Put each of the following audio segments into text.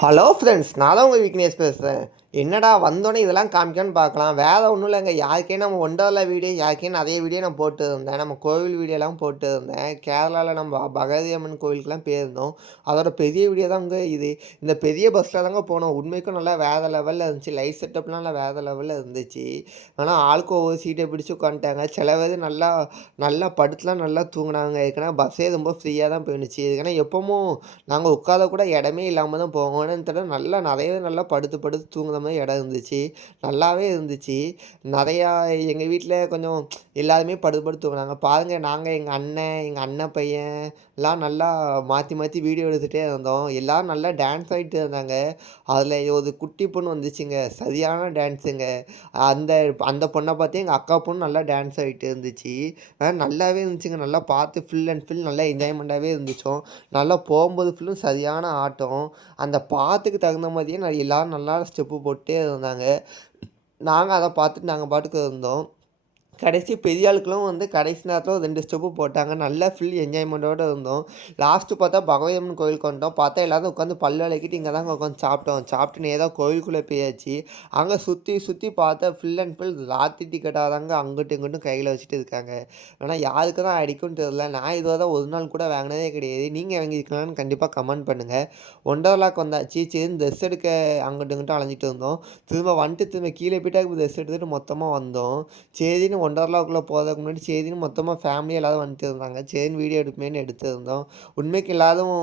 Hello friends, நான் தான் உங்கள் விக்னேஷ் பேசுகிறேன். என்னடா வந்தோடனே இதெல்லாம் காமிக்கணும்னு பார்க்கலாம். வேறு ஒன்றும் இல்லைங்க. யாருக்கே நம்ம ஒண்டர்லா வீடியோ யாருக்கே நிறைய வீடியோ நான் போட்டு இருந்தேன். நம்ம கோவில் வீடியோலாம் போட்டு இருந்தேன். கேரளாவில் நம்ம பகவதி அம்மன் கோவிலுக்குலாம் போயிருந்தோம். அதோட பெரிய வீடியோ தாங்க இது. இந்த பெரிய பஸ்ஸில் தாங்க போனோம். உண்மைக்கும் நல்லா வேறு லெவலில் இருந்துச்சு. லைட் செட்டப்லாம் நல்லா வேறு லெவலில் இருந்துச்சு. ஆனால் ஆளுக்கு ஒவ்வொரு சீட்டை பிடிச்சி உட்காந்துட்டாங்க. சில பேர் நல்லா நல்லா படுத்துலாம் நல்லா தூங்கினாங்க. ஏற்கனவே பஸ்ஸே ரொம்ப ஃப்ரீயாக தான் போயிடுச்சு. ஏன்னா எப்பவும் நாங்கள் உட்கார கூட இடமே இல்லாமல் தான் போவோம். என்னன்னு தெரியல, நல்லா நிறையவே நல்லா படுத்து படுத்து தூங்குற மாதிரி இடம் இருந்துச்சு. நல்லாவே இருந்துச்சு. நிறையா எங்கள் வீட்டில் கொஞ்சம் எல்லாருமே படுத்து படுத்து தூங்குனாங்க. பாருங்கள், நாங்கள் எங்கள் அண்ணன் பையன் எல்லாம் நல்லா மாற்றி மாற்றி வீடியோ எடுத்துகிட்டே இருந்தோம். எல்லோரும் நல்லா டான்ஸ் ஆகிட்டு இருந்தாங்க. அதில் ஒரு குட்டி பொண்ணு வந்துச்சுங்க, சரியான டான்ஸுங்க. அந்த அந்த பொண்ணை பார்த்து எங்கள் அக்கா பொண்ணு நல்லா டான்ஸ் ஆகிட்டு இருந்துச்சு. நல்லாவே இருந்துச்சுங்க. நல்லா பார்த்து ஃபுல் அண்ட் ஃபுல் நல்லா என்ஜாய்மெண்ட்டாகவே இருந்துச்சோம். நல்லா போகும்போது ஃபுல்லும் சரியான ஆட்டம். அந்த பாட்டுக்கு தகுந்த மாதிரியே எல்லோரும் நல்லா ஸ்டெப்பு போட்டே இருந்தாங்க. நாங்கள் அதை பார்த்துட்டு நாங்கள் பாட்டுக்கு இருந்தோம். கடைசி பெரிய ஆளுக்கெல்லாம் வந்து கடைசி நேரத்தில் ஒரு 2 ஸ்டெப்பு போட்டாங்க. நல்லா ஃபுல் என்ஜாய்மெண்ட்டோடு இருந்தோம். லாஸ்ட்டு பார்த்தா பகவதி அம்மன் கோயிலுக்கு வந்துட்டோம். பார்த்தா எல்லோரும் உட்காந்து பல் விளக்கிட்டு இங்கே தாங்க உட்காந்து சாப்பிட்டோம். சாப்பிட்டு நேராக கோயிலுக்குள்ளே போயாச்சு. அங்கே சுற்றி சுற்றி பார்த்தா ஃபுல் அண்ட் ஃபுல் ராத்திரி டிக்கெட்டாக தாங்க அங்கிட்டும் இங்கிட்டும் கையில் வச்சுட்டு இருக்காங்க. ஆனால் யாருக்கு தான் அடிக்கும்னு தெரியல. நான் இதுவரை ஒரு நாள் கூட வாங்கினதே கிடையாது. நீங்கள் வாங்கியிருக்கலாம்னு கண்டிப்பாக கமெண்ட் பண்ணுங்கள். ஒண்டர்லாக்கு வந்தாச்சு. சரின்னு ட்ரெஸ் எடுக்க அங்கிட்டும் இங்கிட்டும் அலைஞ்சிட்டு இருந்தோம். திரும்ப வந்துட்டு திரும்ப கீழே போய்ட்டு ட்ரெஸ் எடுத்துகிட்டு மொத்தமாக வந்தோம். சரின்னு ஒண்டர்லாக்குள்ளே போகிறதுக்கு முன்னாடி சரின்னு மொத்தமாக ஃபேமிலி எல்லோரும் வந்துட்டு இருந்தாங்க. சரின்னு வீடியோ எடுப்பேன்னு எடுத்துருந்தோம். உண்மைக்கு எல்லோரும்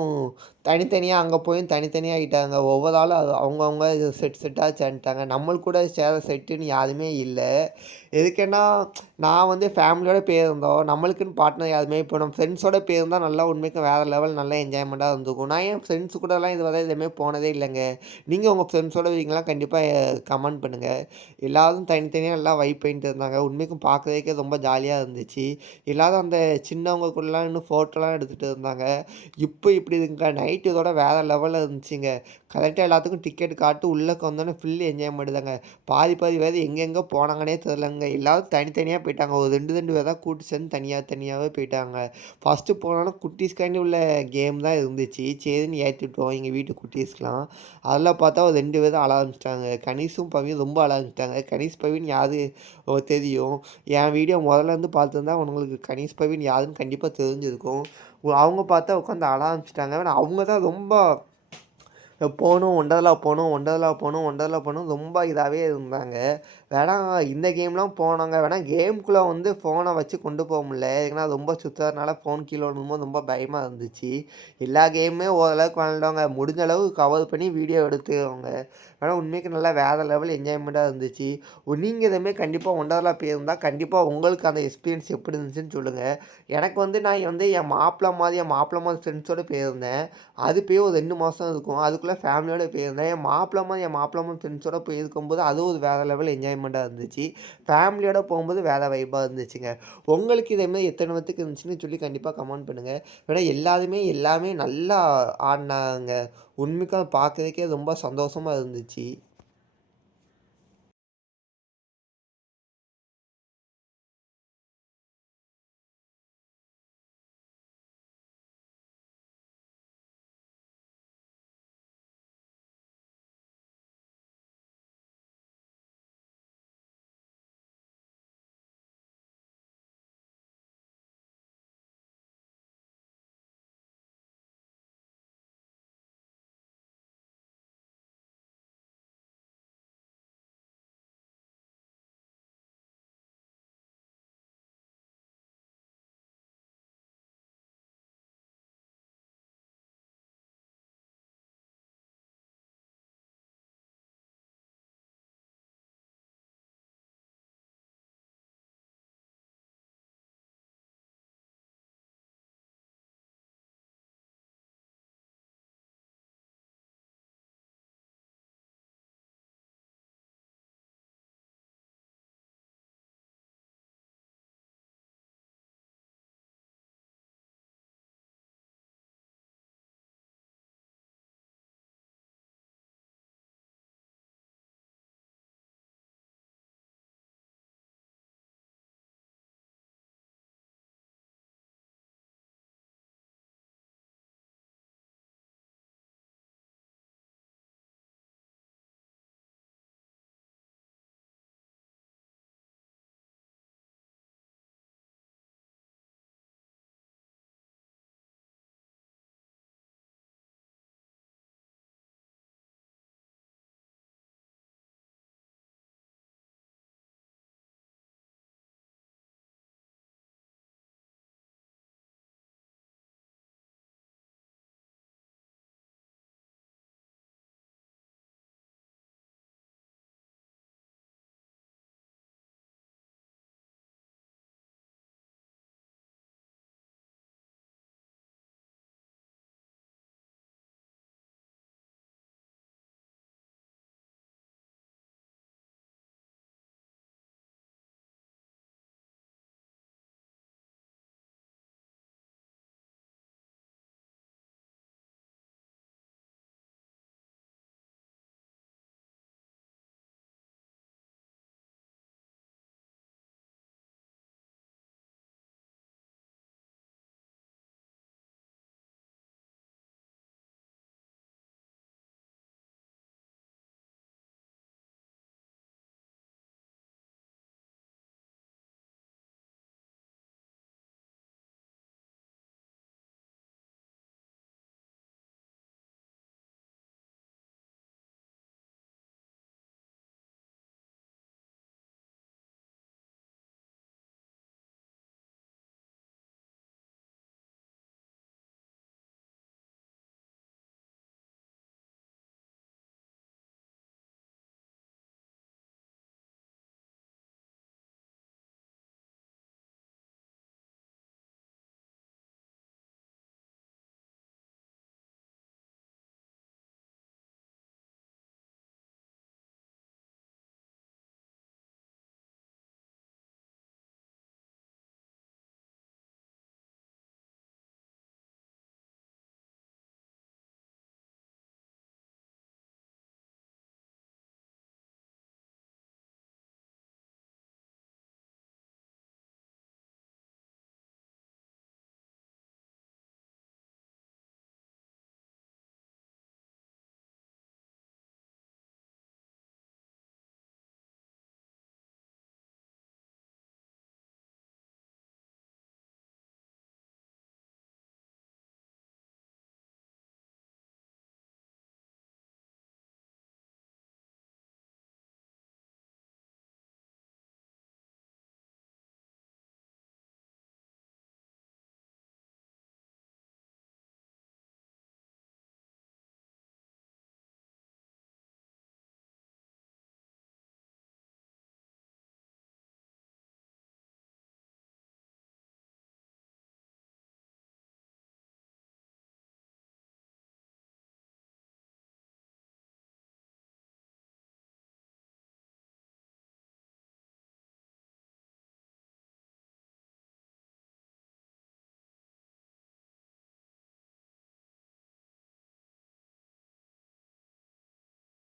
தனித்தனியாக அங்கே போயும் தனித்தனியாக ஆகிட்டாங்க. ஒவ்வொரு ஆளும் அவங்கவுங்க செட் செட்டாக சேர்ந்துட்டாங்க. நம்மளுக்கு கூட சேர செட்டுன்னு யாருமே இல்லை. எதுக்குன்னா, நான் வந்து ஃபேமிலியோடு போயிருந்தோம். நம்மளுக்குன்னு பார்ட்னர் யாருமே இப்போ நம்ம ஃப்ரெண்ட்ஸோடு போயிருந்தால் நல்லா உண்மைக்கும் வேறு லெவல் நல்லா என்ஜாய்மெண்ட்டாக இருந்துக்கும். நான் என் ஃப்ரெண்ட்ஸ் கூடலாம் இதுவரை எதுவுமே போனதே இல்லைங்க. நீங்கள் உங்கள் ஃப்ரெண்ட்ஸோடு இருக்கீங்களா? கண்டிப்பாக கமெண்ட் பண்ணுங்கள். எல்லோரும் தனித்தனியாக நல்லா வைப் பண்ணிட்டு இருந்தாங்க. உண்மைக்கும் பார்க்குறதுக்கே ரொம்ப ஜாலியாக இருந்துச்சு. எல்லோரும் அந்த சின்னவங்க கூடலாம் இன்னும் ஃபோட்டோலாம் எடுத்துகிட்டு இருந்தாங்க. இப்போ இப்படி இருக்குங்க, நைட்டு இதோட வேறு லெவலில் இருந்துச்சுங்க. கரெக்டாக எல்லாத்துக்கும் டிக்கெட் காட்டு உள்ளே வந்தோன்னே ஃபுல் என்ஜாய்மெண்ட் தாங்க. பாதி பாதி பேர் எங்கெங்கே போனாங்கன்னே தெரிலங்க. எல்லோரும் தனித்தனியாக போயிட்டாங்க. ஒரு 2 பேர் தான் கூட்டு சேர்ந்து தனியாகவே போயிட்டாங்க. ஃபஸ்ட்டு போனோன்னா குட்டீஸ்காண்டி உள்ள கேம் தான் இருந்துச்சு. சரின்னு ஏற்றிட்டோம் எங்கள் வீட்டு குட்டீஸ்க்கெலாம். அதில் பார்த்தா ஒரு 2 பேர் தான் அழ ஆரம்பிச்சிட்டாங்க. கணேஷும் பவியும் ரொம்ப அழ ஆரம்பிச்சிட்டாங்க. கணேஷ் பவின் யாரு தெரியும். என் வீடியோ முதல்லேருந்து பார்த்துருந்தா உங்களுக்கு கணேஷ் பவின் யாருன்னு கண்டிப்பாக தெரிஞ்சிருக்கும். அவங்க பார்த்தா உட்காந்து அழ ஆரம்பிச்சிட்டாங்க. ஆனால் அவங்க தான் ரொம்ப போகணும், ஒண்டர்லா போகணும் ரொம்ப இதாகவே இருந்தாங்க. வேணா இந்த கேம்லாம் போனாங்க. வேணா கேமுக்குள்ளே வந்து ஃபோனை வச்சு கொண்டு போக முடியல. ஏன்னா ரொம்ப சுற்றுறதுனால ஃபோன் கீழே விழும்போது ரொம்ப பயமாக இருந்துச்சு. எல்லா கேமுமே ஓரளவுக்கு விளாண்டோங்க. முடிஞ்ச அளவு கவர் பண்ணி வீடியோ எடுத்துக்கோங்க. ஆனால் உண்மைக்கு நல்லா வேறு லெவல் என்ஜாய்மெண்ட்டாக இருந்துச்சு. நீங்கள் இதுமாரி கண்டிப்பாக ஒண்டர்லா போயிருந்தால் கண்டிப்பாக உங்களுக்கு அந்த எக்ஸ்பீரியன்ஸ் எப்படி இருந்துச்சுன்னு சொல்லுங்கள். எனக்கு வந்து நான் வந்து என் மாப்பிள்ளை மாதிரி ஃப்ரெண்ட்ஸோடு போயிருந்தேன். அது போய் ஒரு 2 மாதம் இருக்கும். அதுக்குள்ளே ஃபேமிலியோடு போயிருந்தேன். என் மாப்பிள்ளை மாதிரி ஃப்ரெண்ட்ஸோடு போயிருக்கும்போது அது ஒரு வேறு லெவல் என்ஜாய்மெண்ட்டாக இருந்துச்சு. ஃபேமிலியோடு போகும்போது வேறு வைப்பாக இருந்துச்சுங்க. உங்களுக்கு இதேமாதிரி எத்தனை பேத்துக்கு இருந்துச்சுன்னு சொல்லி கண்டிப்பாக கமெண்ட் பண்ணுங்கள். ஏன்னா எல்லாமே நல்லா ஆடினாங்க. உண்மைக்கும் பார்க்குறதுக்கே ரொம்ப சந்தோஷமாக இருந்துச்சு.